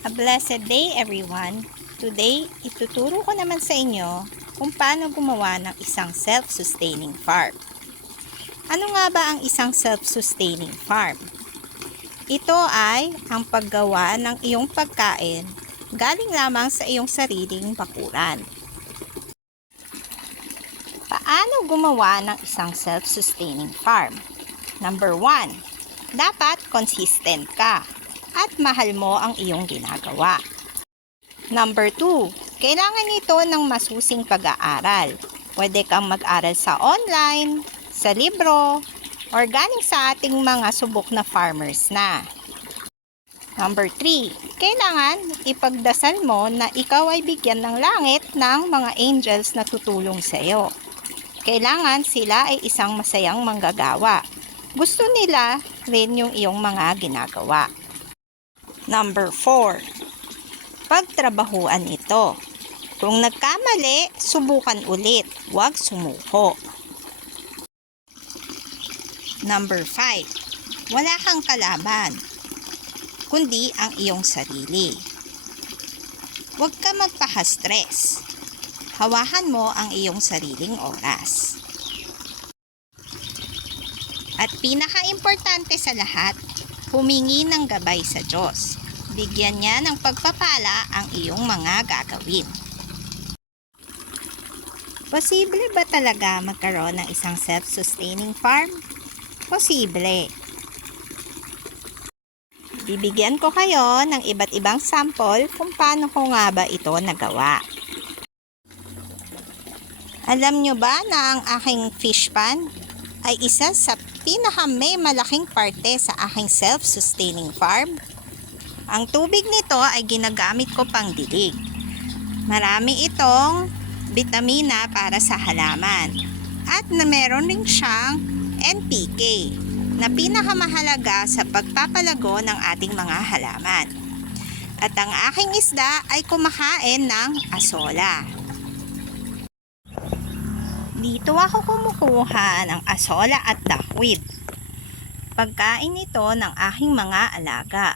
A blessed day everyone! Today, ituturo ko naman sa inyo kung paano gumawa ng isang self-sustaining farm. Ano nga ba ang isang self-sustaining farm? Ito ay ang paggawa ng iyong pagkain galing lamang sa iyong sariling bakuran. Paano gumawa ng isang self-sustaining farm? Number 1, dapat consistent ka at mahal mo ang iyong ginagawa. Number 2, kailangan ito ng masusing pag-aaral. Pwede kang mag-aral sa online, sa libro, or galing sa ating mga subok na farmers na. Number 3, kailangan ipagdasal mo na ikaw ay bigyan ng langit ng mga angels na tutulong sa iyo. Kailangan sila ay isang masayang manggagawa. Gusto nila rin yung iyong mga ginagawa. Number 4, pagtrabahuan ito. Kung nagkamali, subukan ulit. Huwag sumuko. Number 5, wala kang kalaban, kundi ang iyong sarili. Huwag ka magpaka-stress. Hawakan mo ang iyong sariling oras. At pinaka-importante sa lahat, humingi ng gabay sa Diyos. Bigyan niya ng pagpapala ang iyong mga gagawin. Posible ba talaga magkaroon ng isang self-sustaining farm? Posible. Bibigyan ko kayo ng iba't ibang sample kung paano ko nga ba ito nagawa. Alam nyo ba na ang aking fish pan ay isa sa may malaking parte sa aking self-sustaining farm? Ang tubig nito ay ginagamit ko pang dilig. Marami itong bitamina para sa halaman. At na meron rin siyang NPK na pinakamahalaga sa pagpapalago ng ating mga halaman. At ang aking isda ay kumakain ng asola. Dito ako kumukuha ng asola at duckweed. Pagkain ito ng aking mga alaga.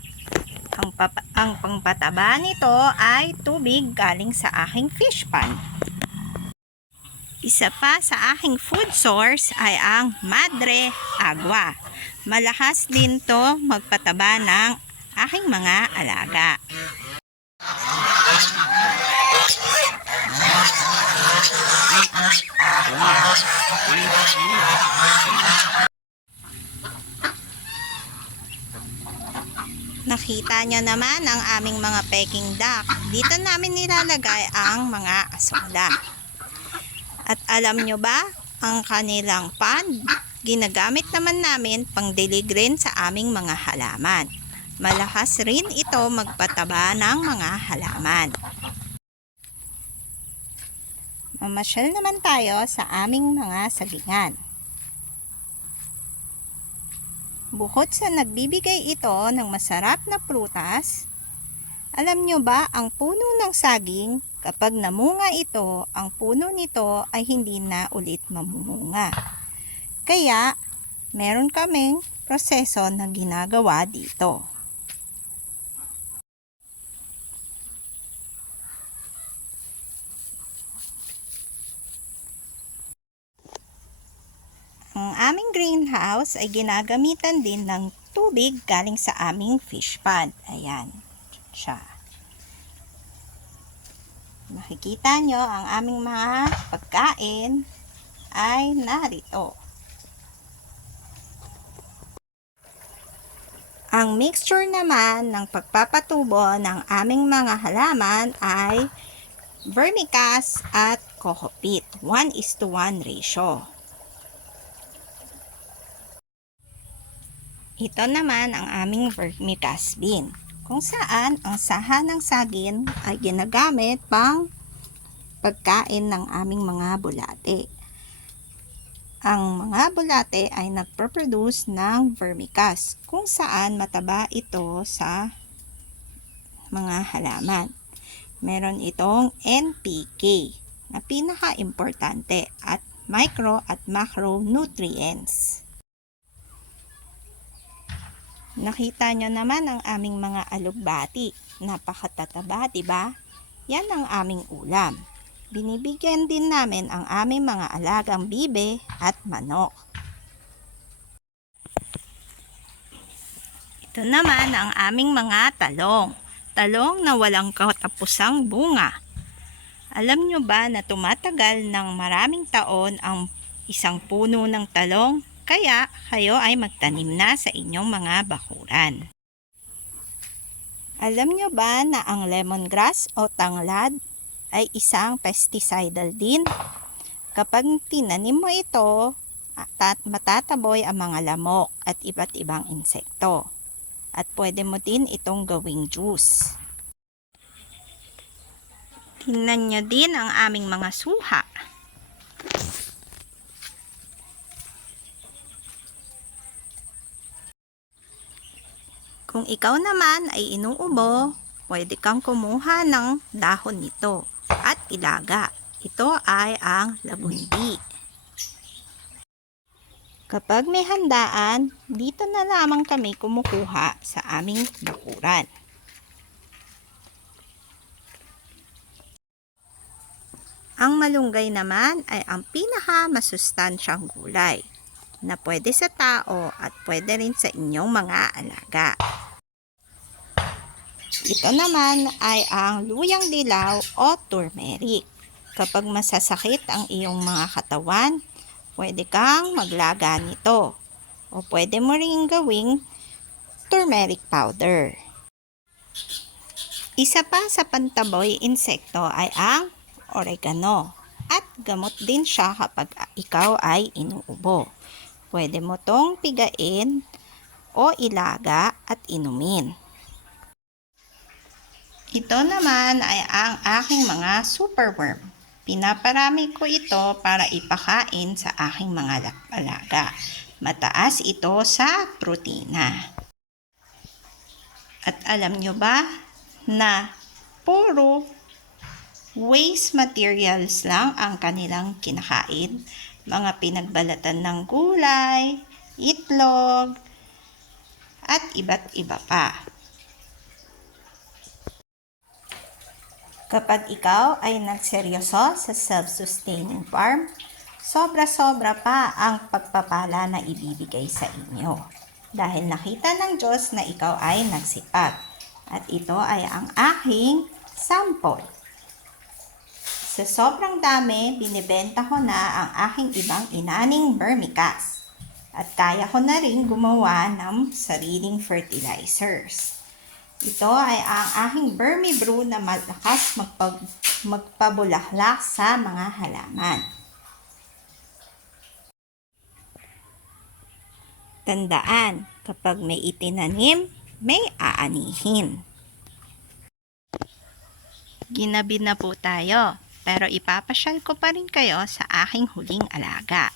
Ang pangpataba nito ay tubig galing sa aking fish pan. Isa pa sa aking food source ay ang Madre Agua. Malakas din to magpataba ng aking mga alaga. Nakita nyo naman ang aming mga peking duck. Dito namin nilalagay ang mga asola. At alam nyo ba, ang kanilang pan, ginagamit naman namin pang dilig rin sa aming mga halaman. Malakas rin ito magpataba ng mga halaman. Mamasyal naman tayo sa aming mga sagingan. Bukod sa nagbibigay ito ng masarap na prutas, alam nyo ba ang puno ng saging, kapag namunga ito, ang puno nito ay hindi na ulit mamumunga. Kaya, meron kaming proseso na ginagawa dito. Ang aming greenhouse ay ginagamitan din ng tubig galing sa aming fish pond. Ayan siya. Makikita nyo ang aming mga pagkain ay narito. Ang mixture naman ng pagpapatubo ng aming mga halaman ay vermicast at coco peat. 1:1 ratio. Ito naman ang aming vermicast bin, kung saan ang saha ng saging ay ginagamit pang pagkain ng aming mga bulate. Ang mga bulate ay nagproproduce ng vermicast, kung saan mataba ito sa mga halaman. Meron itong NPK na pinaka-importante at micro at macronutrients. Nakita nyo naman ang aming mga alugbati. Napakatataba, di ba? Yan ang aming ulam. Binibigyan din namin ang aming mga alagang bibe at manok. Ito naman ang aming mga talong. Talong na walang katapusang bunga. Alam nyo ba na tumatagal ng maraming taon ang isang puno ng talong? Kaya kayo ay magtanim na sa inyong mga bakuran. Alam nyo ba na ang lemongrass o tanglad ay isang pesticidal din? Kapag tinanim mo ito, matataboy ang mga lamok at iba't ibang insekto. At pwede mo din itong gawing juice. Tingnan nyo din ang aming mga suha. Kung ikaw naman ay inuubo, pwede kang kumuha ng dahon nito at ilaga. Ito ay ang labundi. Kapag may handaan, dito na lamang kami kumukuha sa aming bakuran. Ang malunggay naman ay ang pinakamasustansyang gulay na pwede sa tao at pwede rin sa inyong mga alaga. Ito naman ay ang luyang dilaw o turmeric. Kapag masasakit ang iyong mga katawan, pwede kang maglaga nito o pwede mo rin gawing turmeric powder. Isa pa sa pantaboy insekto ay ang oregano at gamot din siya kapag ikaw ay inuubo. Pwede mo tong pigain o ilaga at inumin. Ito naman ay ang aking mga superworm. Pinaparami ko ito para ipakain sa aking mga alaga. Mataas ito sa protina. At alam nyo ba na puro waste materials lang ang kanilang kinakain? Mga pinagbalatan ng gulay, itlog, at iba't iba pa. Kapag ikaw ay nagseryoso sa self-sustaining farm, sobra-sobra pa ang pagpapala na ibibigay sa inyo. Dahil nakita ng Diyos na ikaw ay nagsipag. At ito ay ang aking sample. Sa sobrang dami, binibenta ko na ang aking ibang inaning vermicast. At kaya ko na rin gumawa ng sariling fertilizers. Ito ay ang aking vermibrew na malakas magpabulaklak sa mga halaman. Tandaan, kapag may itinanim, may aanihin. Ginabi na po tayo, pero ipapasyal ko pa rin kayo sa aking huling alaga.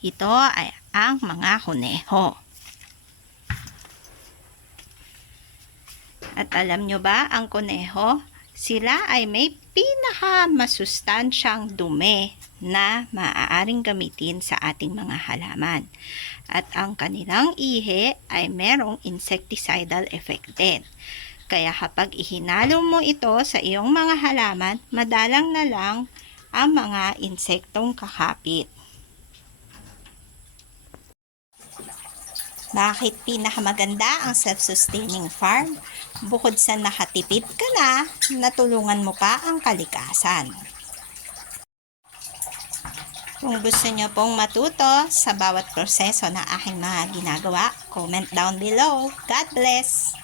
Ito ay ang mga kuneho. At alam nyo ba, ang kuneho, sila ay may pinakamasustansyang dumi na maaaring gamitin sa ating mga halaman. At ang kanilang ihi ay merong insecticidal effect din. Kaya kapag ihinalo mo ito sa iyong mga halaman, madalang na lang ang mga insektong kakapit. Bakit pinakamaganda ang self-sustaining farm? Bukod sa nakatipid ka na, natulungan mo pa ang kalikasan. Kung gusto nyo pong matuto sa bawat proseso na aking mga ginagawa, comment down below. God bless!